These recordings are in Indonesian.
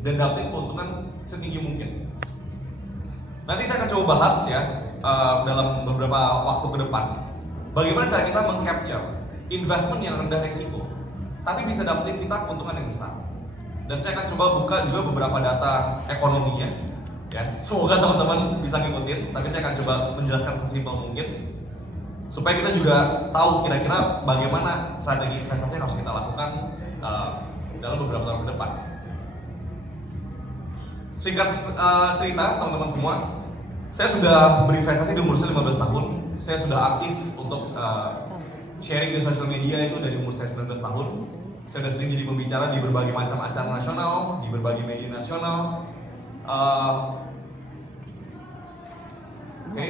dan dapetin keuntungan setinggi mungkin. Nanti saya akan coba bahas ya dalam beberapa waktu ke depan bagaimana cara kita meng-capture investment yang rendah risiko tapi bisa dapetin kita keuntungan yang besar. Dan saya akan coba buka juga beberapa data ekonominya ya. Semoga teman-teman bisa ngikutin, tapi saya akan coba menjelaskan sesimpel mungkin supaya kita juga tahu kira-kira bagaimana strategi investasi yang harus kita lakukan dalam beberapa tahun ke depan. Singkat cerita teman-teman semua, saya sudah berinvestasi di umur 15 tahun. Saya sudah aktif untuk sharing di sosial media itu dari umur saya 19 tahun. Saya sudah sering jadi pembicara di berbagai macam acara nasional, di berbagai media nasional. Oke.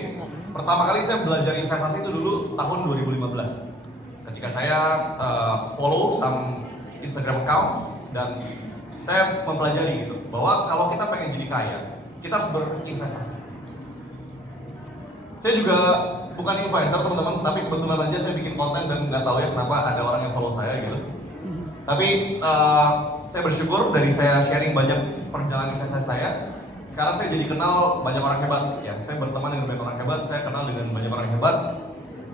Pertama kali saya belajar investasi itu dulu tahun 2015. Ketika saya follow some Instagram accounts dan saya mempelajari gitu bahwa kalau kita pengen jadi kaya, kita harus berinvestasi. Saya juga bukan influencer teman-teman, tapi kebetulan aja saya bikin konten dan nggak tahu ya kenapa ada orang yang follow saya gitu. Tapi saya bersyukur dari saya sharing banyak perjalanan investasi saya. Sekarang saya jadi kenal banyak orang hebat ya. Saya berteman dengan banyak orang hebat, saya kenal dengan banyak orang hebat,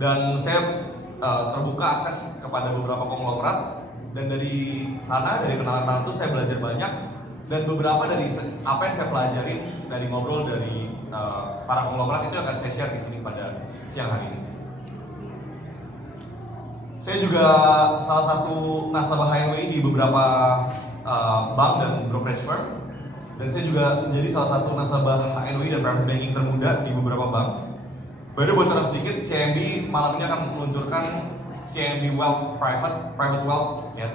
dan saya terbuka akses kepada beberapa konglomerat. Dan dari sana, dari kenalan-kenalan itu saya belajar banyak, dan beberapa dari apa yang saya pelajari dari ngobrol dari para konglomerat itu akan saya share di sini pada siang hari ini. Saya juga salah satu nasabah HNWI di beberapa bank dan brokerage firm. Dan saya juga menjadi salah satu nasabah HNWI dan private banking termuda di beberapa bank. Baru bocoran sedikit, CIMB malam ini akan meluncurkan CIMB Wealth Private Wealth ya.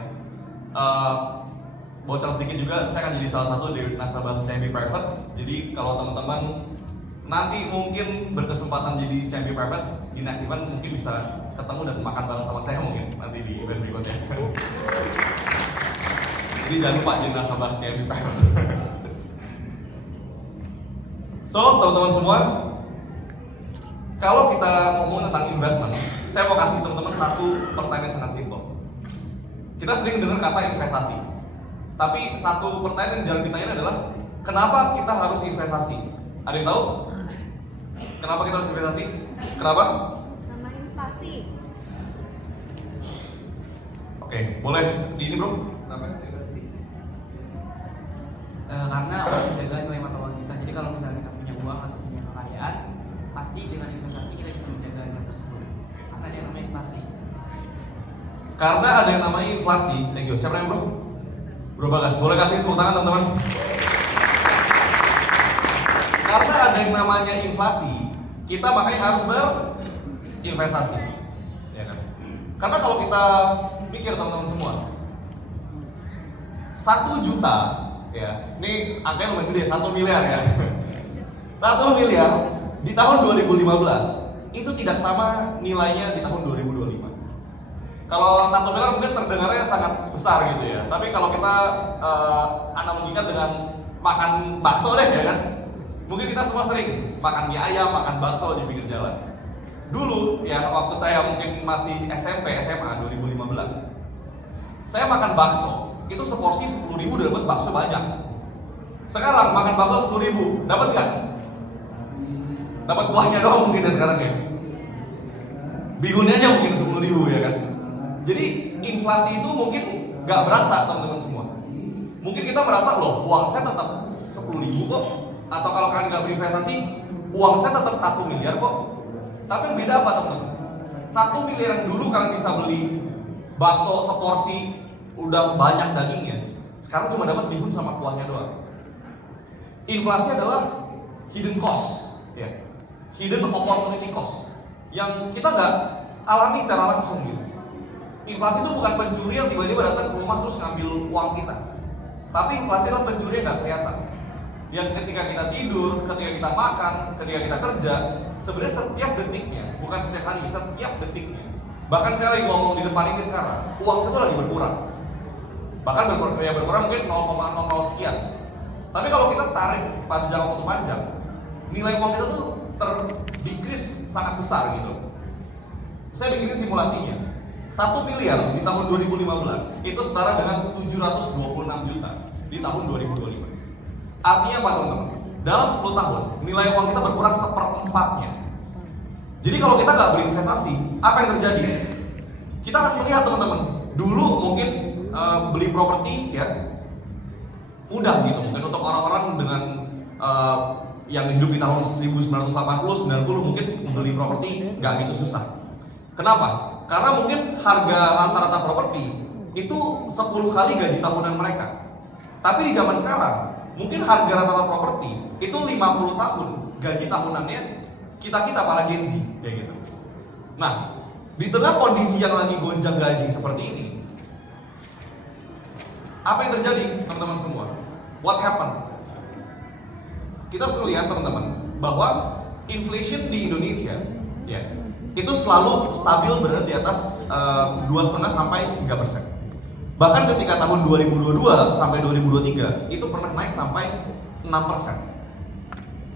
Bocoran sedikit juga, saya akan jadi salah satu dari nasabah CIMB Private. Jadi kalau teman-teman nanti mungkin berkesempatan jadi CIMB Private di next event, mungkin bisa ketemu dan makan bareng sama saya mungkin nanti di event berikutnya. Jadi jangan lupa jadi nasabah CIMB Private. So, teman-teman semua, kalau kita ngomong tentang investment, saya mau kasih teman-teman satu pertanyaan yang sangat simpel. Kita sering dengar kata investasi, tapi satu pertanyaan yang jarang ditanyain adalah kenapa kita harus investasi? Ada yang tahu? Kenapa kita harus investasi? Kenapa? Nama inflasi. Oke, boleh di ini bro? Kenapa? Karena untuk menjaga nilai mata uang kita. Jadi kalau misalnya kita punya uang atau punya kekayaan, pasti dengan investasi kita bisa menjaga nilai tersebut. Karena ada yang namanya inflasi. Karena ada yang namanya inflasi. Thank you. Siapa yang bro? Bro Bagas, boleh kasih tepuk tangan teman-teman? Karena ada yang namanya inflasi, kita makanya harus berinvestasi, ya kan? Karena kalau kita mikir teman-teman semua, 1 juta, ya, ini angkanya lumayan gede, 1 miliar ya. 1 miliar di tahun 2015 itu tidak sama nilainya di tahun 2025. Kalau 1 miliar mungkin terdengarnya sangat besar gitu ya, tapi kalau kita analogikan dengan makan bakso deh ya kan, mungkin kita semua sering makan mie ayam, makan bakso di pinggir jalan. Dulu ya waktu saya mungkin masih SMP, SMA 2015, saya makan bakso itu seporsi 10.000 udah dapat bakso banyak. Sekarang makan bakso 10.000 dapat nggak? Dapat kuahnya doang mungkin ya sekarang ya. Bihunnya aja mungkin 10.000 ya kan. Jadi inflasi itu mungkin nggak berasa teman-teman semua. Mungkin kita merasa loh uang saya tetap 10.000 kok. Atau kalau kalian nggak berinvestasi, uang saya tetap 1 miliar kok. Tapi yang beda apa teman-teman? 1 miliar yang dulu kalian bisa beli bakso seporsi udah banyak dagingnya, sekarang cuma dapat bihun sama kuahnya doang. Inflasi adalah hidden cost, ya, hidden opportunity cost yang kita nggak alami secara langsung gitu. Inflasi itu bukan pencuri yang tiba-tiba datang ke rumah terus ngambil uang kita, tapi inflasi adalah pencuri yang nggak kelihatan. Yang ketika kita tidur, ketika kita makan, ketika kita kerja, sebenarnya setiap detiknya, bukan setiap hari, setiap detiknya. Bahkan saya lagi ngomong di depan ini sekarang, uang saya itu lagi berkurang. Bahkan berkurang mungkin 0,00 sekian. Tapi kalau kita tarik pada jangka waktu panjang, nilai uang kita tuh terdecrease sangat besar gitu. Saya bikinin simulasinya. 1 miliar di tahun 2015 itu setara dengan 726 juta di tahun 2025. Artinya apa teman-teman? Dalam 10 tahun, nilai uang kita berkurang 1/4-nya. Jadi kalau kita nggak berinvestasi, apa yang terjadi? Kita akan melihat teman-teman, dulu mungkin beli properti ya mudah gitu, mungkin untuk orang-orang dengan yang hidup di tahun 1980-90 mungkin beli properti nggak gitu susah. Kenapa? Karena mungkin harga rata-rata properti itu 10 kali gaji tahunan mereka. Tapi di zaman sekarang, mungkin harga rata-rata properti itu 50 tahun gaji tahunannya kita para Gen Z kayak gitu. Nah, di tengah kondisi yang lagi gonjang gaji seperti ini, apa yang terjadi teman-teman semua? What happened? Kita harus melihat teman-teman bahwa inflation di Indonesia ya itu selalu stabil berada di atas 2,5 sampai 3%. Bahkan ketika tahun 2022 sampai 2023 itu pernah naik sampai 6%.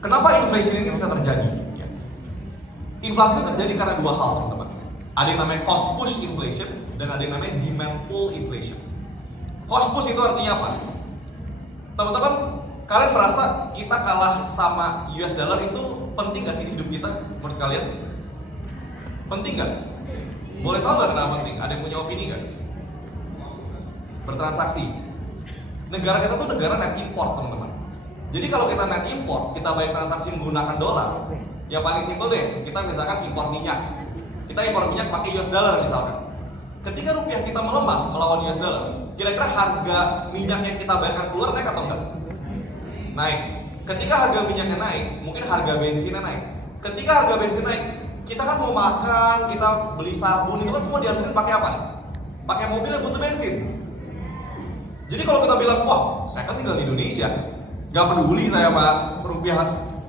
Kenapa inflation ini bisa terjadi? Ya. Inflasi ini terjadi karena dua hal teman-teman. Ada yang namanya cost push inflation dan ada yang namanya demand pull inflation. Cost push itu artinya apa? Teman-teman, kalian merasa kita kalah sama US dollar itu penting gak sih di hidup kita menurut kalian? Penting gak? Boleh tahu gak kenapa penting? Ada yang punya opini gak? Bertransaksi. Negara kita tuh negara net import teman-teman. Jadi kalau kita net import, kita bayar transaksi menggunakan dolar. Yang paling simpel deh, kita misalkan impor minyak. Kita impor minyak pakai US dollar misalkan. Ketika rupiah kita melemah melawan US dollar, kira-kira harga minyak yang kita bayarkan keluar naik atau enggak? Naik. Ketika harga minyaknya naik, mungkin harga bensinnya naik. Ketika harga bensin naik, kita kan mau makan, kita beli sabun, itu kan semua diantarin pakai apa? Pakai mobil yang butuh bensin. Jadi kalau kita bilang, wah, saya kan tinggal di Indonesia, gak peduli saya sama rupiah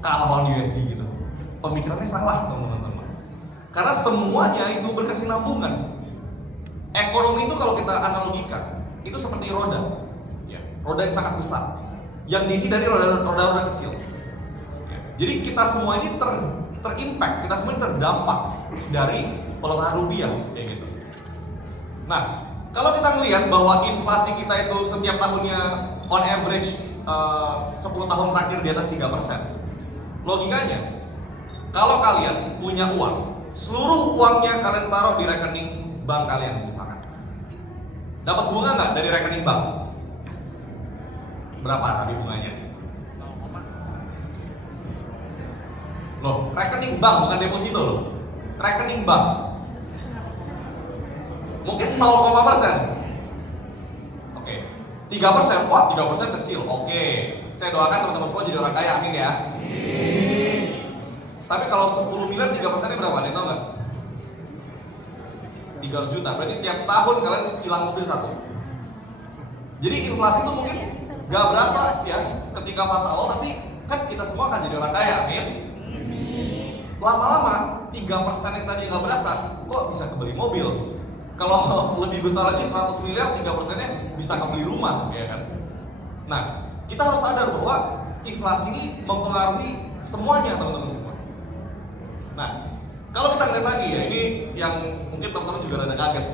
kalah lawan USD gitu. Pemikirannya salah teman-teman. Karena semuanya itu berkesinambungan. Ekonomi itu kalau kita analogikan, itu seperti roda, ya, roda yang sangat besar, yang diisi dari roda-roda kecil. Ya. Jadi kita semua ini terimpact, kita semua ini terdampak dari pelemahan rupiah, kayak gitu. Nah, kalau kita melihat bahwa inflasi kita itu setiap tahunnya on average 10 tahun terakhir di atas 3%, logikanya, kalau kalian punya uang, seluruh uangnya kalian taruh di rekening bank kalian misalkan, dapat bunga nggak dari rekening bank? Berapa tadi bunganya? Loh, rekening bank bukan deposito loh. Rekening bank. Mungkin 0,%. Oke. 3%. Wah, 3% kecil. Oke. Saya doakan teman-teman semua jadi orang kaya, amin ya. Tapi kalau 10 miliar 3%-nya berapa? Ada yang tahu nggak? 300 juta. Berarti tiap tahun kalian hilang mobil satu. Jadi inflasi itu mungkin gak berasa ya ketika fase awal, tapi kan kita semua akan jadi orang kaya, amin. Lama-lama 3% yang tadi gak berasa, kok bisa kebeli mobil? Kalau lebih besar lagi 100 miliar, 3%-nya bisa kebeli rumah, ya kan? Nah, kita harus sadar bahwa inflasi ini mempengaruhi semuanya, teman-teman semua. Nah, kalau kita lihat lagi ya, ini yang mungkin teman-teman juga rada kaget.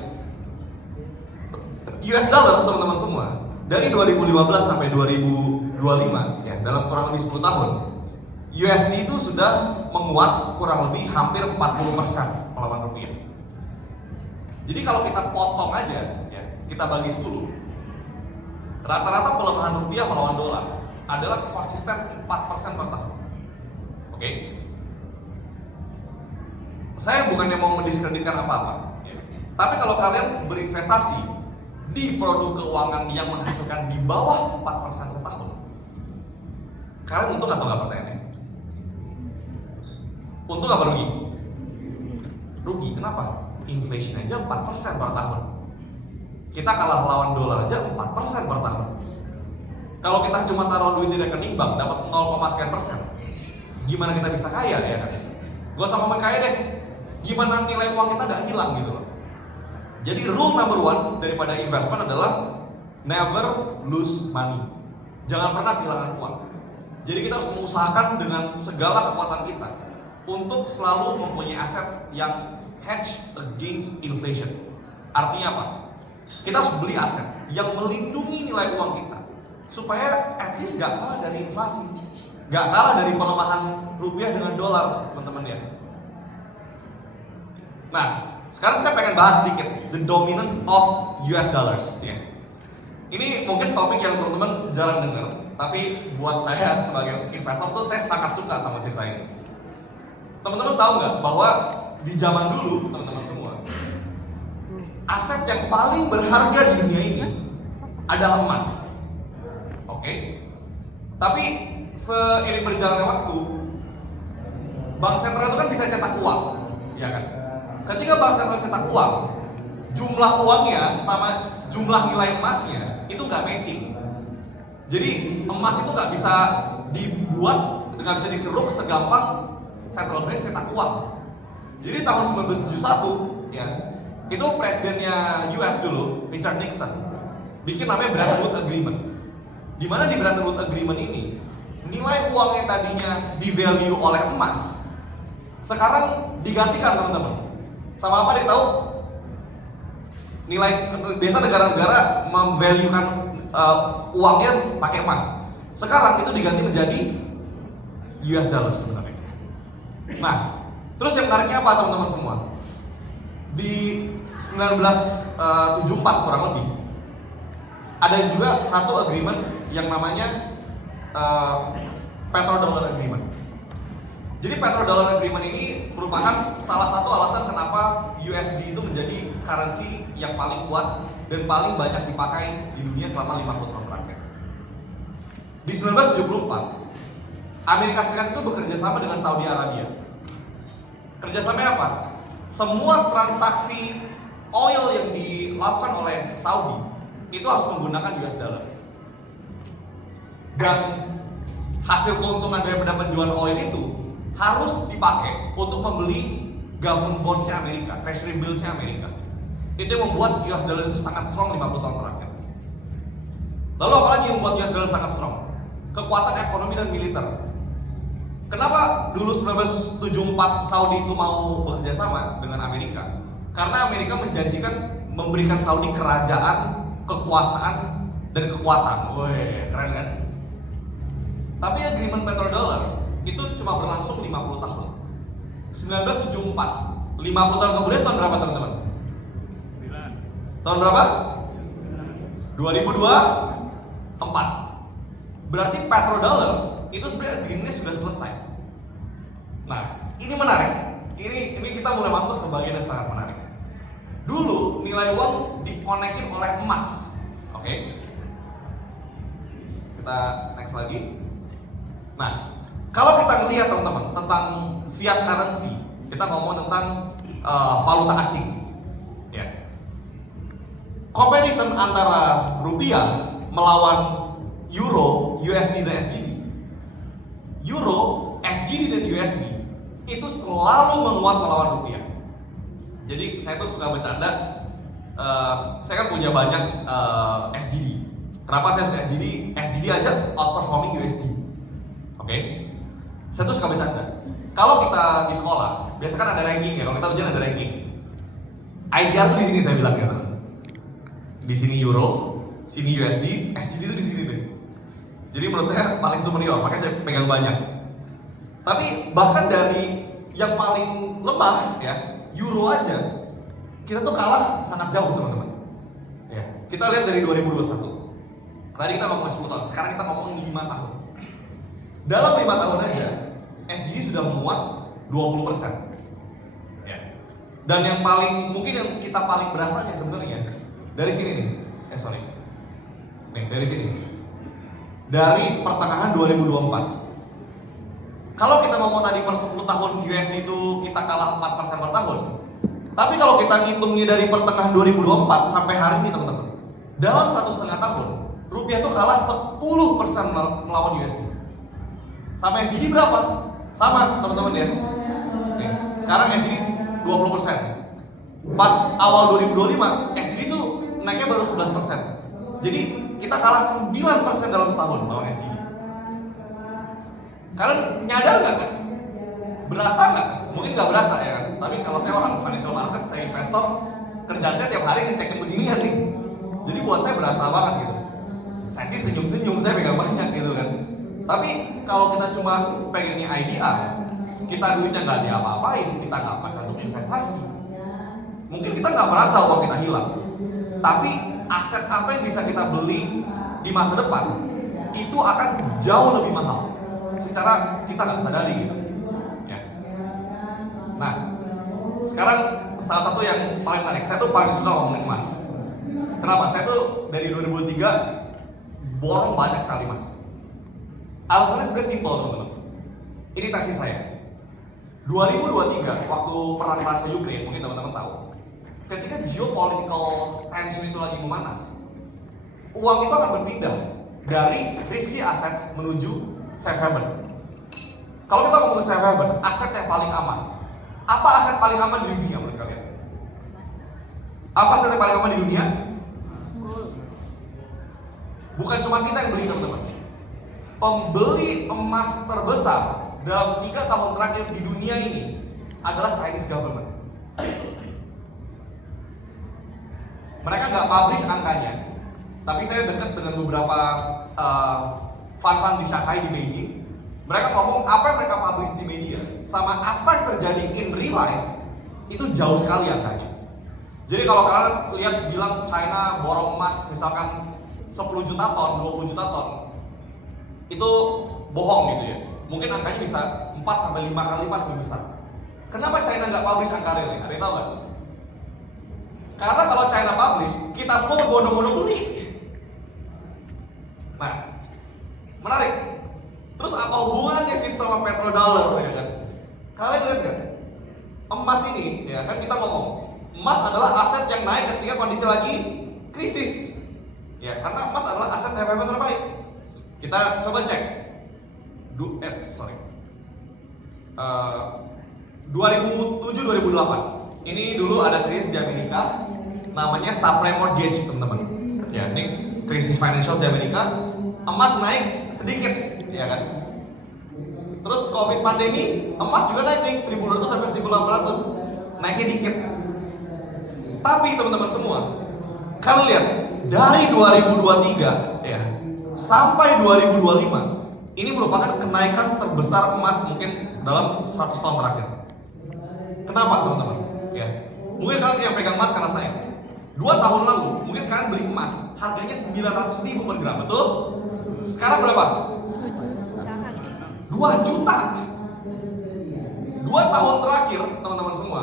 US dollar teman-teman semua dari 2015 sampai 2025 ya, dalam kurang lebih 10 tahun USD itu sudah menguat kurang lebih hampir 40% melawan rupiah. Jadi kalau kita potong aja ya, kita bagi 10, rata-rata pelemahan rupiah melawan dolar adalah konsisten 4% per tahun. Oke? Saya bukannya mau mendiskreditkan apa-apa ya. Tapi kalau kalian berinvestasi di produk keuangan yang menghasilkan di bawah 4% setahun, kalian untung atau nggak pertanyaannya? Untung apa rugi? Rugi, kenapa? Inflation aja 4% per tahun. Kita kalah lawan dolar aja 4% per tahun. Kalau kita cuma taruh duit di rekening bank dapat 0,sekian%, gimana kita bisa kaya ya kan? Gak usah ngomong kaya deh, gimana nilai uang kita gak hilang gitu loh. Jadi rule number 1 daripada investment adalah never lose money. Jangan pernah kehilangan uang. Jadi kita harus mengusahakan dengan segala kekuatan kita untuk selalu mempunyai aset yang hedge against inflation. Artinya apa? Kita harus beli aset yang melindungi nilai uang kita supaya at least gak kalah dari inflasi, gak kalah dari pelemahan rupiah dengan dolar, teman-teman ya. Nah, sekarang saya pengen bahas sedikit the dominance of US dollars ya. Ini mungkin topik yang teman-teman jarang dengar, tapi buat saya sebagai investor tuh saya sangat suka sama cerita ini. Teman-teman tahu nggak bahwa di zaman dulu, teman-teman semua, aset yang paling berharga di dunia ini adalah emas. Oke? Tapi seiring berjalannya waktu, bank sentral itu kan bisa cetak uang, ya kan? Ketika bank sentral cetak uang, jumlah uangnya sama jumlah nilai emasnya itu nggak matching. Jadi emas itu nggak bisa dibuat, nggak bisa dikeruk segampang central bank cetak uang. Jadi tahun 1971 ya, itu presidennya US dulu, Richard Nixon, bikin namanya Bretton Woods Agreement. Di mana di Bretton Woods Agreement ini nilai uang yang tadinya di value oleh emas sekarang digantikan teman-teman sama apa dia tahu? Nilai biasa negara-negara memvaluekan uangnya pakai emas. Sekarang itu diganti menjadi US dollar sebenarnya. Nah, terus yang menariknya apa teman-teman semua? Di 1974 kurang lebih ada juga satu agreement yang namanya petrodollar agreement. Jadi petrodollar agreement ini merupakan salah satu alasan kenapa USD itu menjadi currency yang paling kuat dan paling banyak dipakai di dunia selama 50 tahun terakhir. Di 1974, Amerika Serikat itu bekerja sama dengan Saudi Arabia. Kerjasamanya apa? Semua transaksi oil yang dilakukan oleh Saudi itu harus menggunakan US dollar. Dan hasil keuntungan daripada penjualan oil itu harus dipakai untuk membeli government bonds-nya Amerika, treasury bills-nya Amerika. Itu yang membuat US dollar itu sangat strong 50 tahun terakhir. Lalu apalagi yang membuat US dollar sangat strong? Kekuatan ekonomi dan militer. Kenapa dulu 1974 Saudi itu mau bekerja sama dengan Amerika? Karena Amerika menjanjikan memberikan Saudi kerajaan, kekuasaan, dan kekuatan. Woi, keren kan? Tapi agreement petrodollar itu cuma berlangsung 50 tahun. 1974, 50 tahun kemudian tahun berapa teman-teman? 9. Tahun berapa? 2024. Berarti petrodollar itu sebenarnya agreementnya sudah selesai. Nah, ini menarik. Ini kita mulai masuk ke bagian yang sangat menarik. Dulu nilai uang dikonekin oleh emas. Oke. Kita next lagi. Nah, kalau kita ngelihat teman-teman tentang fiat currency, kita ngomong tentang valuta asing, ya. Comparison antara rupiah melawan euro, USD dan SGD. Euro, SGD dan USD itu selalu menguat melawan rupiah. Jadi saya tuh suka bercanda, saya kan punya banyak SGD. Kenapa saya suka SGD? SGD aja outperforming USD. Oke, saya tuh suka bercanda. Kalau kita di sekolah, biasa kan ada ranking ya. Kalau kita ujian ada ranking. IDR tuh di sini saya bilang ya. Di sini euro, sini USD, SGD itu di sini tuh. Jadi menurut saya paling superior, makanya saya pegang banyak. Tapi bahkan dari yang paling lemah ya, euro aja, kita tuh kalah sangat jauh teman-teman. Ya, kita lihat dari 2021. Tadi kita ngomong 10 tahun, sekarang kita ngomong 5 tahun. Dalam 5 tahun aja, SGD sudah menguat 20%. Ya. Dan yang paling mungkin yang kita paling berasanya sebenarnya dari sini nih. Nih, dari sini. Dari pertengahan 2024. Kalau kita ngomong tadi per 10 tahun USD itu kita kalah 4% per tahun. Tapi kalau kita ngitungnya dari pertengahan 2024 sampai hari ini teman-teman, dalam 1,5 tahun, rupiah itu kalah 10% melawan USD. Sampai SGD berapa? Sama teman-teman ya. Nih, sekarang SGD 20%. Pas awal 2025, SGD itu naiknya baru 11%. Jadi kita kalah 9% dalam setahun melawan SGD. Kalian nyadar nggak? Berasa nggak? Mungkin nggak berasa ya kan. Tapi kalau saya orang financial market, saya investor, kerjaan saya tiap hari ngecekin beginian nih. Jadi buat saya berasa banget gitu. Saya sih senyum-senyum, saya pegang banyak gitu kan. Tapi kalau kita cuma pegangnya IDR, kita duitnya nggak diapa-apain, kita nggak pakai untuk investasi, mungkin kita nggak merasa uang kita hilang. Tapi aset apa yang bisa kita beli di masa depan itu akan jauh lebih mahal secara kita nggak sadari gitu. Ya. Nah, sekarang salah satu yang paling menarik, saya tuh paling suka ngomongin emas. Kenapa? Saya tuh dari 2003 borong banyak sekali emas. Alasannya sebenarnya simpel teman-teman. Ini tesis saya. 2023 waktu perang Rusia Ukraine, mungkin teman-teman tahu. Ketika geopolitical tension itu lagi memanas, uang itu akan berpindah dari risky assets menuju safe haven. Kalau kita ngomongin safe haven, aset yang paling aman. Apa aset paling aman di dunia menurut kalian? Apa aset yang paling aman di dunia? Bukan cuma kita yang beli teman-teman. Pembeli emas terbesar dalam 3 tahun terakhir di dunia ini adalah Chinese government. Mereka nggak publish angkanya, tapi saya dekat dengan beberapa fund-fund di Shanghai, di Beijing. Mereka ngomong apa yang mereka publish di media sama apa yang terjadi in real life itu jauh sekali angkanya. Jadi kalau kalian lihat bilang China borong emas misalkan 10 juta ton, 20 juta ton, itu bohong gitu ya. Mungkin angkanya bisa 4-5 kali lipat lebih besar. Kenapa China nggak publish angka realnya? Ada yang tahu nggak? Karena kalau China publish, kita semua berbondong-bondong beli. Nah, menarik. Terus apa hubungannya Fit sama petrodollar ya kan? Kalian lihat nggak? Emas ini, ya kan kita ngomong, emas adalah aset yang naik ketika kondisi lagi krisis. Ya, karena emas adalah aset safe haven terbaik. Kita coba cek. 2007-2008. Ini dulu ada krisis di Amerika, namanya subprime mortgage, teman-teman. Ya, ini krisis financial di Amerika. Emas naik sedikit, ya kan? Terus COVID pandemi, emas juga naik nih 1.200 sampai 1.800, naiknya dikit. Tapi teman-teman semua, kalian lihat dari 2023 ya sampai 2025, ini merupakan kenaikan terbesar emas mungkin dalam 100 tahun terakhir. Kenapa teman-teman? Ya, mungkin kalian yang pegang emas karena saya. 2 tahun lalu, mungkin kalian beli emas harganya 900.000 per gram, betul? Sekarang berapa? 2 juta. 2 tahun terakhir, teman-teman semua,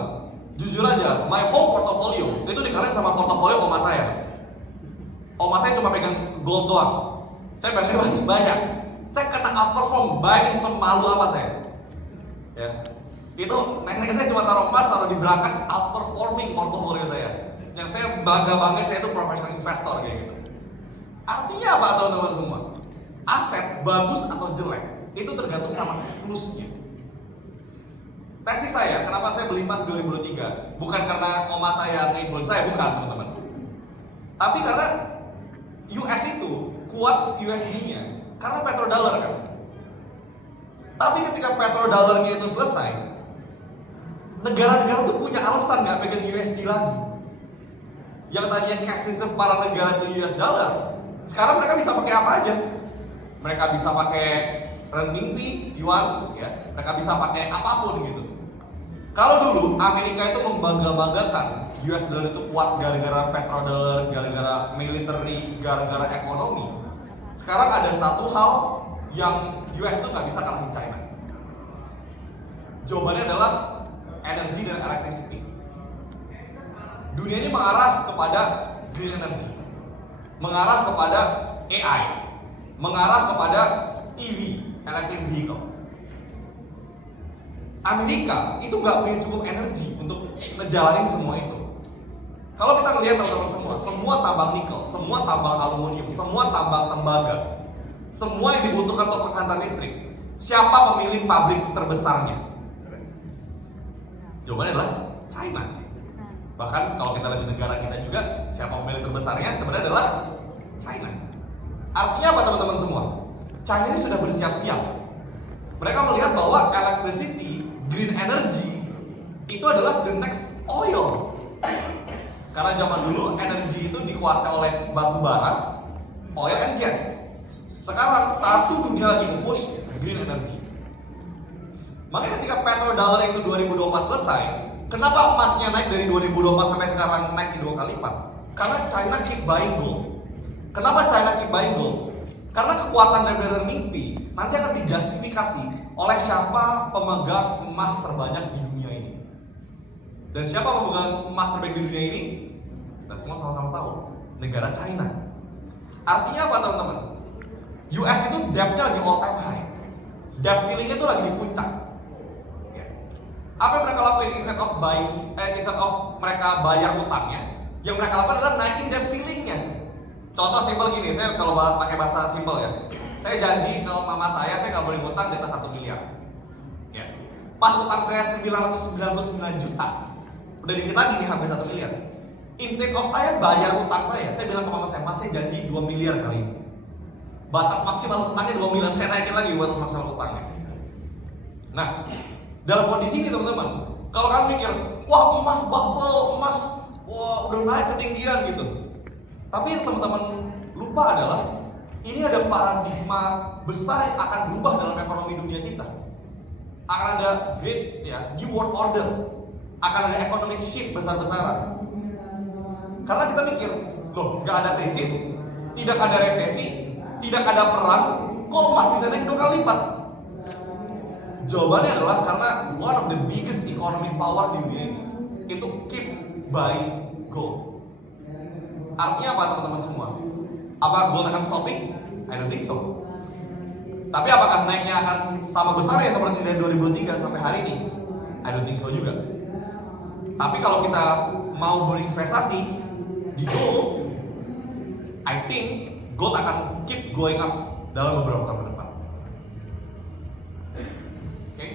jujur aja, my whole portfolio itu dikaliin sama portofolio oma saya. Oma saya cuma pegang gold doang. Saya pegang banyak. Saya kena outperform, bayangin semalu apa saya. Ya. Itu nenek saya cuma taruh emas, taruh di brankas, outperforming portofolio saya. Yang saya bangga banget, saya itu professional investor kayak gitu. Artinya apa teman-teman semua? Aset bagus atau jelek itu tergantung sama siklusnya. Tesis saya, kenapa saya beli emas 2023? Bukan karena oma saya nge-influence saya, bukan teman-teman. Tapi karena US itu kuat USD-nya karena petrodollar kan. Tapi ketika petrodollarnya itu selesai, negara-negara tuh punya alasan nggak pegang USD lagi. Yang tadinya cash reserve para negara itu US dollar, sekarang mereka bisa pakai apa aja? Mereka bisa pakai renminbi, yuan, ya. Mereka bisa pakai apapun gitu. Kalau dulu Amerika itu membangga-banggakan US dollar itu kuat gara-gara petrodollar, gara-gara military, gara-gara ekonomi. Sekarang ada satu hal yang US itu nggak bisa kalahin China. Jawabannya adalah energi dan electricity. Dunia ini mengarah kepada green energy, mengarah kepada AI, mengarah kepada EV, electric vehicle. Amerika itu nggak punya cukup energi untuk ngejalanin semua itu. Kalau kita ngelihat teman-teman semua tambang nikel, semua tambang aluminium, semua tambang tembaga, semua yang dibutuhkan untuk perkantan listrik, siapa pemilik pabrik terbesarnya? Jawabannya adalah China. Bahkan kalau kita lihat di negara kita juga, siapa pemilik terbesarnya sebenarnya adalah China. Artinya apa teman-teman semua? China ini sudah bersiap-siap. Mereka melihat bahwa electricity, green energy itu adalah the next oil. Karena zaman dulu energi itu dikuasai oleh batu bara, oil and gas. Sekarang satu dunia lagi nge-push green energy. Makanya ketika petrodollar itu 2024 selesai, kenapa emasnya naik dari 2024 sampai sekarang naik di 2 kali lipat? Karena China keep buying gold. Kenapa China keep buying gold? Karena kekuatan dari renminbi nanti akan dijustifikasi oleh siapa pemegang emas terbanyak di dunia ini. Dan siapa pemegang emas terbanyak di dunia ini? Kita semua sama-sama tahu, negara China. Artinya apa teman-teman? US itu debt-nya lagi all time high. Debt ceiling-nya itu lagi di puncak. Apa yang mereka lakukan instead of mereka bayar utangnya, yang mereka lakukan adalah naikin debt ceiling-nya. Contoh simpel gini, saya kalau pakai bahasa simpel ya, saya janji ke mama saya nggak boleh ngutang di atas 1 miliar. Ya. Pas utang saya 999 juta, udah dikit lagi nih hampir 1 miliar. Instead of saya bayar utang saya bilang ke mama saya janji 2 miliar kali ini. Batas maksimal utangnya 2 miliar, saya naikin lagi batas maksimal utangnya. Nah, dalam kondisi ini teman-teman, kalau kalian mikir, wah emas bubble, emas, wah udah naik ketinggian gitu. Tapi yang teman-teman lupa adalah ini ada paradigma besar yang akan berubah dalam ekonomi dunia kita. Akan ada great new world order, akan ada economic shift besar-besaran. Karena kita mikir, loh gak ada krisis, tidak ada resesi, tidak ada perang, kok emas bisa naik 2 kali lipat? Jawabannya adalah karena one of the biggest economic power di dunia ini itu keep buying gold. Artinya apa teman-teman semua? Apakah gold akan stopping? I don't think so. Tapi apakah naiknya akan sama besar ya seperti dari 2003 sampai hari ini? I don't think so juga. Tapi kalau kita mau berinvestasi di gold, I think gold akan keep going up dalam beberapa tahun ke depan. Oke.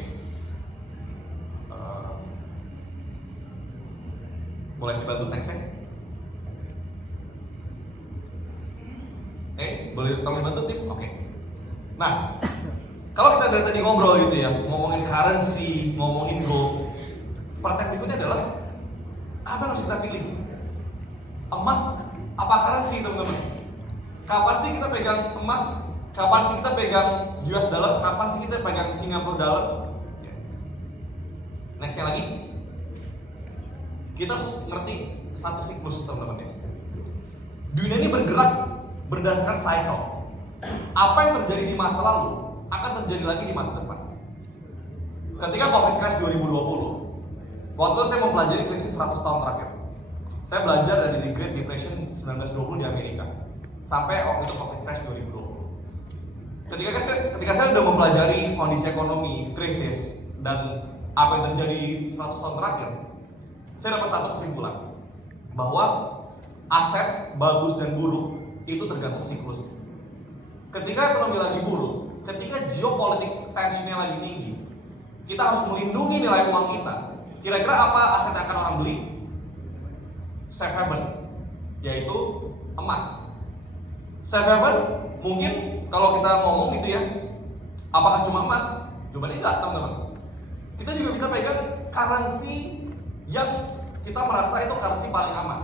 Boleh dibantu nextnya? Boleh tolong dibantu tim? Oke. Nah, kalau kita dari tadi ngobrol gitu ya, ngomongin currency, ngomongin gold, pertanyaan berikutnya adalah apa yang harus kita pilih? Emas apa currency teman-teman? Kapan sih kita pegang emas? Kapan sih kita pegang US dollar? Kapan sih kita pegang Singapore dollar? Nextnya lagi, kita harus ngerti satu siklus teman-teman ya. Dunia ini bergerak berdasarkan cycle. Apa yang terjadi di masa lalu akan terjadi lagi di masa depan. Ketika COVID crash 2020, waktu saya mau pelajari krisis 100 tahun terakhir, saya belajar dari The Great Depression 1920 di Amerika sampai waktu itu COVID crash 2020. Ketika saya sudah mempelajari kondisi ekonomi, krisis, dan apa yang terjadi 100 tahun terakhir, saya dapat satu kesimpulan bahwa aset bagus dan buruk itu tergantung siklus. Ketika ekonomi lagi buruk, ketika geopolitik tensinya lagi tinggi, kita harus melindungi nilai uang kita. Kira-kira apa aset yang akan orang beli? Safe haven, yaitu emas. Safe haven mungkin kalau kita ngomong gitu ya, apakah cuma emas? Jawabannya enggak teman-teman. Kita juga bisa pegang currency yang kita merasa itu currency paling aman.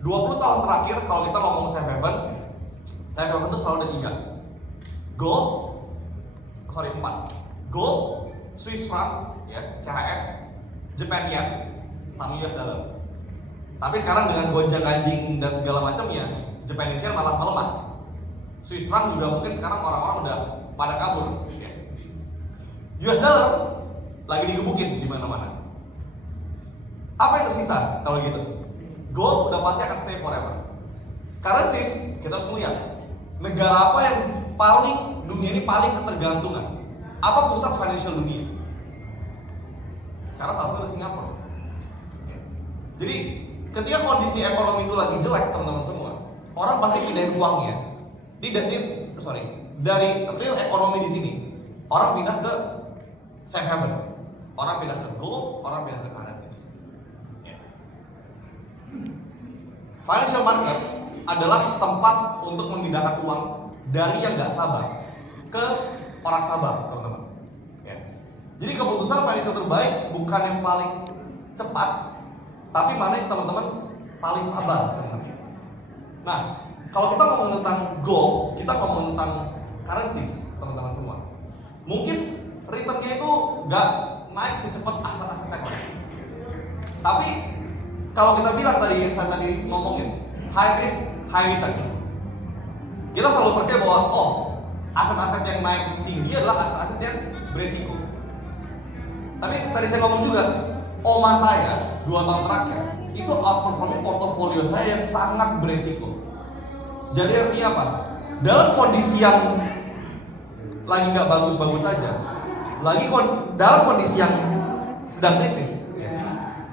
20 tahun terakhir kalau kita ngomong safe haven itu selalu ada 3. Gold, 4. Gold, Swiss franc, ya, CHF, Japan yen, sama US dollar. Tapi sekarang dengan gonjang-ganjing dan segala macam ya, Japanese yen malah melemah. Swiss franc juga mungkin sekarang orang-orang udah pada kabur. Ya. US dollar lagi digebukin di mana-mana. Apa yang tersisa kalau gitu? Gold udah pasti akan stay forever. Currencies kita harus melihat negara apa yang paling dunia ini paling ketergantungan. Apa pusat financial dunia? Sekarang salah satu adalah Singapura. Jadi ketika kondisi ekonomi itu lagi jelek teman-teman semua, orang pasti pindahin uangnya. Dari real ekonomi di sini, orang pindah ke safe haven, orang pindah ke gold, orang pindah ke currencies. Financial market adalah tempat untuk memindahkan uang dari yang nggak sabar ke orang sabar, teman-teman. Ya. Jadi keputusan financial terbaik bukan yang paling cepat, tapi mana yang teman-teman paling sabar sebenarnya. Nah, kalau kita ngomong tentang gold, kita ngomong tentang currencies, teman-teman semua. Mungkin returnnya itu nggak naik secepat aset-aset yang lain. Tapi kalau kita bilang tadi yang saya tadi ngomongin, high risk, high return, kita selalu percaya bahwa aset-aset yang naik tinggi adalah aset-aset yang beresiko. Tapi tadi saya ngomong juga, oma saya 2 tahun terakhir itu outperforming portofolio saya yang sangat beresiko. Jadi artinya apa? Dalam kondisi yang lagi nggak bagus-bagus saja, dalam kondisi yang sedang krisis,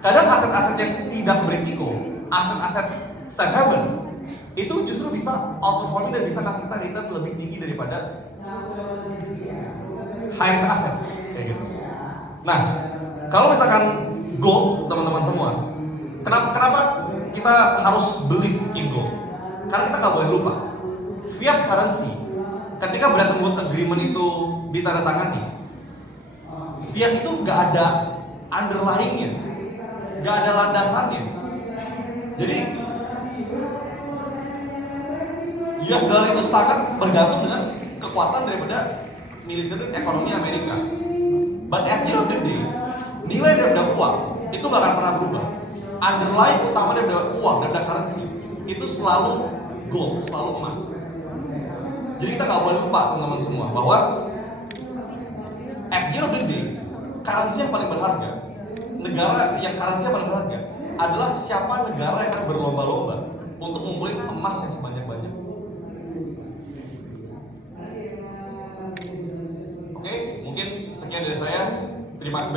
kadang aset-aset yang tidak beresiko, aset-aset safe haven, itu justru bisa outperforming dan bisa kasih kita return lebih tinggi daripada high risk assets kayak gitu. Nah, kalau misalkan gold, teman-teman semua, kenapa kita harus believe in gold? Karena kita nggak boleh lupa, fiat currency ketika Bretton Woods Agreement itu ditandatangani, fiat itu nggak ada underlyingnya, nggak ada landasannya. Jadi US dollar itu sangat bergantung dengan kekuatan daripada militer ekonomi Amerika. But at the end of the day, nilai daripada uang itu gak akan pernah berubah. Underlying utama daripada uang, daripada currency itu selalu gold, selalu emas. Jadi kita gak boleh lupa teman-teman semua bahwa at the end of the day, currency yang paling berharga, negara yang currency yang paling berharga adalah siapa negara yang akan berlomba-lomba untuk ngumpulin emas yang sebanyak-banyak. Oke, mungkin sekian dari saya. Terima kasih.